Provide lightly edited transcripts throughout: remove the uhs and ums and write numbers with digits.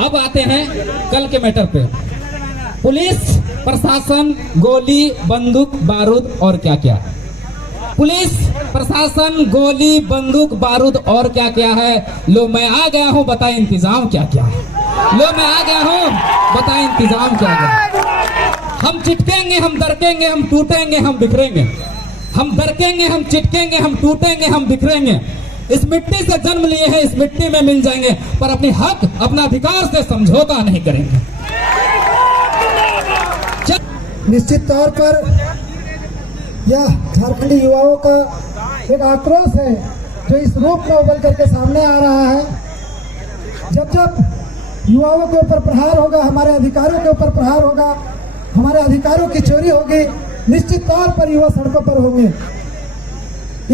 अब आते हैं कल के मैटर पे। पुलिस प्रशासन, गोली बंदूक बारूद और क्या क्या। पुलिस प्रशासन, गोली बंदूक बारूद और क्या क्या है। लो मैं आ गया हूँ, बता इंतजाम क्या क्या है। लो मैं आ गया हूँ, बता इंतजाम क्या क्या है। हम चिटकेंगे, हम दरकेंगे, हम टूटेंगे, हम बिखरेंगे। हम दरकेंगे, हम चिटकेंगे, हम टूटेंगे, हम बिखरेंगे। इस मिट्टी से जन्म लिए हैं, इस मिट्टी में मिल जाएंगे, पर अपनी हक, अपना अधिकार से समझौता नहीं करेंगे। निश्चित तौर पर यह झारखंडी युवाओं का एक आक्रोश है जो इस रूप में उबल करके सामने आ रहा है। जब जब युवाओं के ऊपर प्रहार होगा, हमारे अधिकारों के ऊपर प्रहार होगा, हमारे अधिकारों की चोरी होगी, निश्चित तौर पर युवा सड़कों पर होंगे।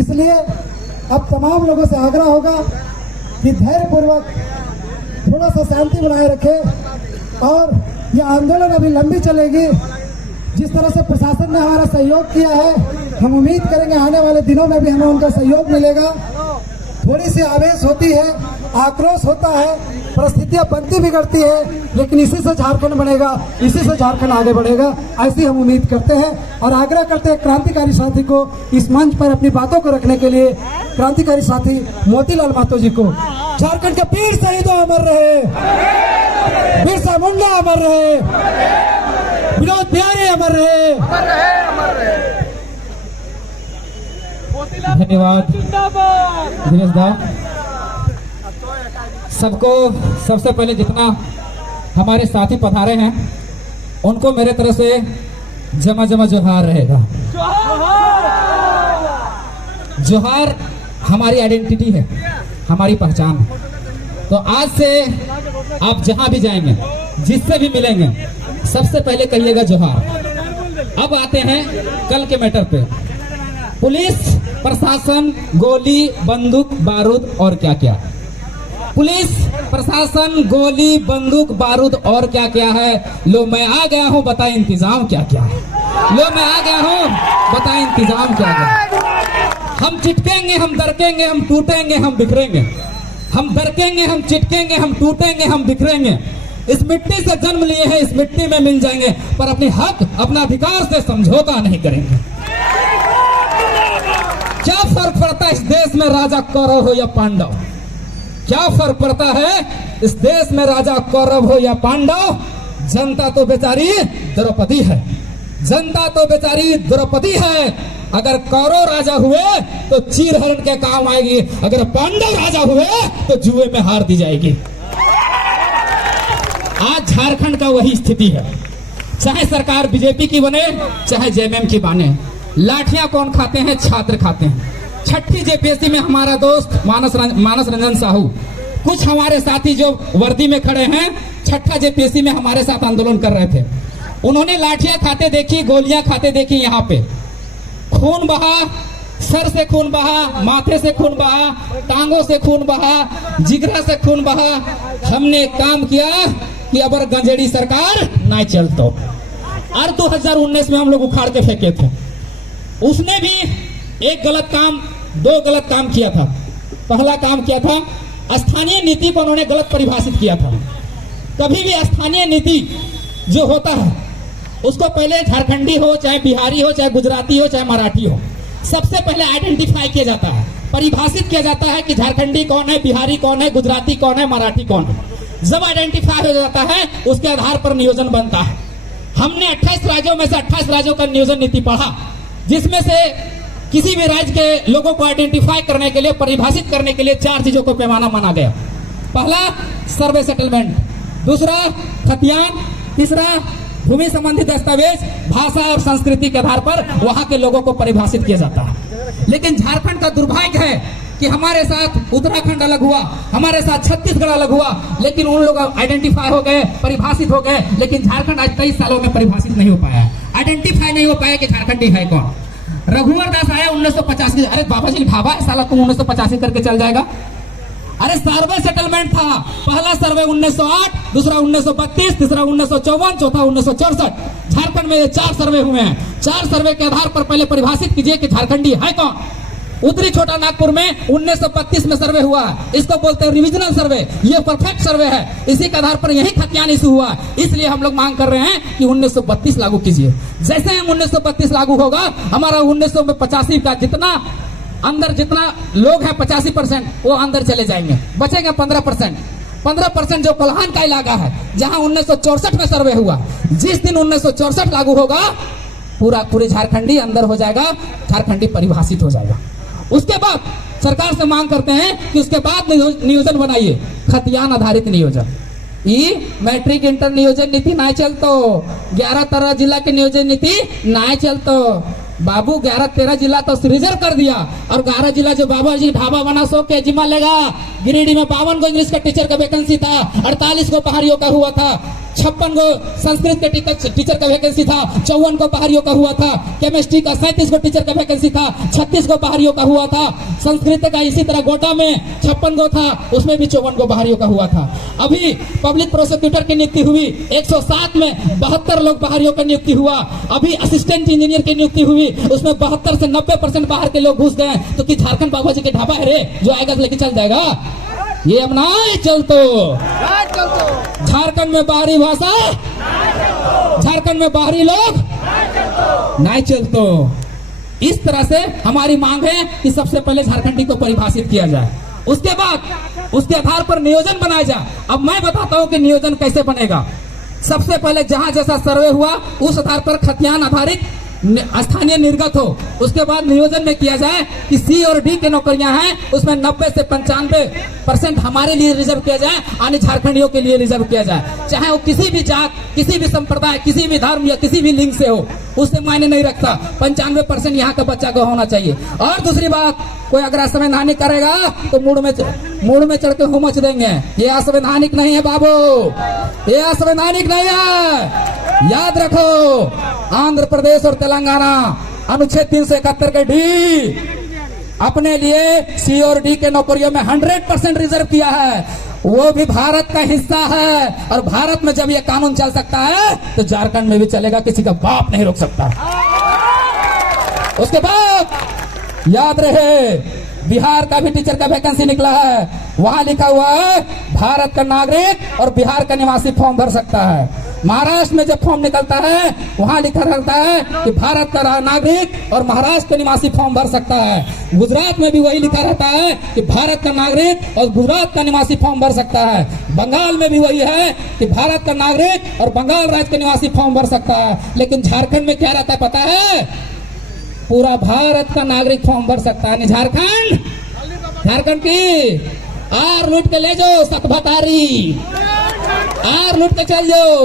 इसलिए अब तमाम लोगों से आग्रह होगा कि धैर्यपूर्वक थोड़ा सा शांति बनाए रखें और यह आंदोलन अभी लंबी चलेगी। जिस तरह से प्रशासन ने हमारा सहयोग किया है, हम उम्मीद करेंगे आने वाले दिनों में भी हमें उनका सहयोग मिलेगा। थोड़ी सी आवेश होती है, आक्रोश होता है, परिस्थितियां बनती बिगड़ती है, लेकिन इसी से झारखंड बनेगा, इसी से झारखंड आगे बढ़ेगा, ऐसी हम उम्मीद करते हैं। और आग्रह करते हैं क्रांतिकारी साथी को इस मंच पर अपनी बातों को रखने के लिए, क्रांतिकारी साथी मोतीलाल महतो जी को। झारखंड के वीर शहीदों अमर रहे, बिरसा मुंडा अमर रहे, विनोद बिहारी अमर रहे। धन्यवाद दिनेश दा। सबको सबसे पहले जितना हमारे साथी पधारे हैं उनको मेरे तरफ से जमा जमा जोहार रहेगा। जोहार हमारी आइडेंटिटी है, हमारी पहचान है। तो आज से आप जहां भी जाएंगे, जिससे भी मिलेंगे, सबसे पहले कहिएगा जोहार। अब आते हैं कल के मैटर पे। पुलिस प्रशासन, गोली बंदूक बारूद और क्या क्या। पुलिस प्रशासन, गोली बंदूक बारूद और क्या क्या है। लो मैं आ गया हूँ, बता इंतजाम क्या क्या है। लो मैं आ गया हूँ, बता इंतजाम क्या क्या है। हम चिटकेंगे, हम दरकेंगे, हम टूटेंगे, हम बिखरेंगे। हम दरकेंगे, हम चिटकेंगे, हम टूटेंगे, हम बिखरेंगे। इस मिट्टी से जन्म लिए हैं, इस मिट्टी में मिल जाएंगे, पर अपनी हक, अपना अधिकार से समझौता नहीं करेंगे। क्या फर्क पड़ता है इस देश में राजा कौरव हो या पांडव। क्या फर्क पड़ता है इस देश में राजा कौरव हो या पांडव। जनता तो बेचारी द्रौपदी है, जनता तो बेचारी द्रौपदी है। अगर कौरव राजा हुए तो चीर हरण के काम आएगी, अगर पांडव राजा हुए तो जुए में हार दी जाएगी। आज झारखंड का वही स्थिति है। चाहे सरकार बीजेपी की बने, चाहे जेएमएम की बने, लाठियां कौन खाते हैं? छात्र खाते हैं। छठी जेपीएससी में हमारा दोस्त मानस रंजन साहू, कुछ हमारे साथी जो वर्दी में खड़े हैं, छठा जेपीएससी में हमारे साथ आंदोलन कर रहे थे। उन्होंने लाठियां खाते देखी, गोलियां खाते देखी। यहाँ पे खून बहा, सर से खून बहा, माथे से खून बहा, टांगों से खून बहा, जिगरा से खून बहा। हमने काम किया कि अबर गंजेड़ी सरकार ना चलतो। और 2019 में हम लोग उखाड़ के फेंके थे। उसने भी एक गलत काम, दो गलत काम किया था। पहला काम किया था, स्थानीय नीति को उन्होंने गलत परिभाषित किया था। कभी भी स्थानीय नीति जो होता है उसको पहले झारखंडी हो, चाहे बिहारी हो, चाहे गुजराती हो, चाहे मराठी हो, सबसे पहले आइडेंटिफाई किया जाता है, परिभाषित किया जाता है कि झारखंडी कौन है, बिहारी कौन है, गुजराती कौन है, मराठी कौन है। जब आइडेंटिफाई हो जाता है उसके आधार पर नियोजन बनता है। हमने 28 राज्यों में से 28 राज्यों का नियोजन नीति पढ़ा, जिसमें से किसी भी राज्य के लोगों को आइडेंटिफाई करने के लिए, परिभाषित करने के लिए 4 चीजों को पैमाना माना गया। पहला सर्वे सेटलमेंट, दूसरा खतियान, तीसरा भूमि संबंधी दस्तावेज, भाषा और संस्कृति के आधार पर वहां के लोगों को परिभाषित किया जाता है। लेकिन झारखंड का दुर्भाग्य है कि हमारे साथ उत्तराखंड अलग हुआ, हमारे साथ छत्तीसगढ़ अलग हुआ, लेकिन उन लोग आइडेंटिफाई हो गए, परिभाषित हो गए, लेकिन झारखंड आज कई सालों में परिभाषित नहीं हो पाया, आइडेंटिफाई नहीं हो पाया कि झारखंडी है कौन। रघुवर दास आया 1985। अरे बाबा जी भाभा है साला, तुम 1985 करके चल जाएगा। अरे सर्वे सेटलमेंट था। पहला सर्वे 1908, दूसरा 1932, तीसरा 1954, चौथा 1964। झारखंड में ये 4 सर्वे हुए हैं। 4 सर्वे के आधार पर पहले परिभाषित कीजिए कि झारखंडी है कौन। उत्तरी छोटा नागपुर में 1932 में सर्वे हुआ है, इसको बोलते हैं रिविजनल सर्वे। ये परफेक्ट सर्वे है, इसी के आधार पर यही खतियान इशू हुआ। इसलिए हम लोग मांग कर रहे हैं कि 1932 लागू कीजिए। जैसे हम 1932 लागू होगा, हमारा 1985 का जितना अंदर जितना लोग हैं 85% वो अंदर चले जाएंगे, बचेंगे 15%। 15% जो कोल्हान का इलाका है, जहां 1964 में सर्वे हुआ, जिस दिन 1964 लागू होगा, पूरे झारखंडी अंदर हो जाएगा, झारखंडी परिभाषित हो जाएगा। उसके बाद सरकार से मांग करते हैं कि उसके बाद नियोजन बनाइए, खतियान आधारित नियोजन। मैट्रिक इंटर नियोजन नीति ना चलतो, 11-13 जिला के नियोजन नीति ना चलतो बाबू। 11-13 जिला तो रिजर्व कर दिया, और 11 जिला जो बाबा जी ढाबा बना सो के जिम्मा लेगा। गिरिडीह में 52 को इंग्लिश का टीचर का वैकेंसी था, 48 को पहाड़ियों का हुआ था, 56 को संस्कृत के टीचर का वैकेंसी था, 54 को पहाड़ियों का हुआ था, केमिस्ट्री का 37 को टीचर का वैकेंसी था, 36 को पहाड़ियों का हुआ था, संस्कृत का इसी तरह गोटा में 56 को था, उसमें भी 54 को पहाड़ियों का हुआ था। अभी पब्लिक प्रोसिक्यूटर की नियुक्ति हुई, 107 में 72 लोग पहाड़ियों का नियुक्ति हुआ। अभी असिस्टेंट इंजीनियर की नियुक्ति हुई, उसमें 72 से 90% बाहर के लोग घुस गए। तो कि झारखंड बाबा जी के ढाबा है रे, जो आएगा लेके चल जाएगा? ये अब ना चलतो। झारखंड में बाहरी भाषा, झारखंड में बाहरी लोग नहीं चलतो। इस तरह से हमारी मांग है कि सबसे पहले झारखंडी को परिभाषित किया जाए, उसके बाद उसके आधार पर नियोजन बनाया जाए। अब मैं बताता हूं कि नियोजन कैसे बनेगा। सबसे पहले जहां जैसा सर्वे हुआ उस आधार पर खतियान आधारित स्थानीय निर्गत हो। उसके बाद नियोजन में किया जाए कि सी और डी के नौकरियां हैं, उसमें 90 से 95% हमारे लिए रिजर्व किया जाए, अन्य झारखंडियों के लिए रिजर्व किया जाए। चाहे वो किसी भी जात, किसी भी संप्रदाय, किसी भी धर्म या किसी भी लिंग से हो, उससे मायने नहीं रखता। 95% यहाँ का बच्चा को होना चाहिए। और दूसरी बात, कोई अगर असंवैधानिक करेगा तो मूड में चढ़ के हो मच देंगे। ये असंवैधानिक नहीं है बाबू, ये असंवैधानिक नहीं है, याद रखो। आंध्र प्रदेश और तेलंगाना अनुच्छेद 371 के डी अपने लिए सी और डी के नौकरियों में 100% रिजर्व किया है। वो भी भारत का हिस्सा है, और भारत में जब ये कानून चल सकता है तो झारखंड में भी चलेगा, किसी का बाप नहीं रोक सकता। उसके बाद याद रहे, बिहार का भी टीचर का वैकेंसी निकला है, वहां लिखा हुआ है भारत का नागरिक और बिहार का निवासी फॉर्म भर सकता है। महाराष्ट्र में जब फॉर्म निकलता है वहां लिखा रहता है कि भारत का नागरिक और महाराष्ट्र का निवासी फॉर्म भर सकता है। गुजरात में भी वही लिखा रहता है कि भारत का नागरिक और गुजरात का निवासी फॉर्म भर सकता है। बंगाल में भी वही है कि भारत का नागरिक और बंगाल राज्य का निवासी फॉर्म भर सकता है। लेकिन झारखंड में क्या रहता है पता है? पूरा भारत का नागरिक फॉर्म भर सकता है। झारखंड की आर लूट के ले जाओ, सतभतारी आर लूट के चल जाओ।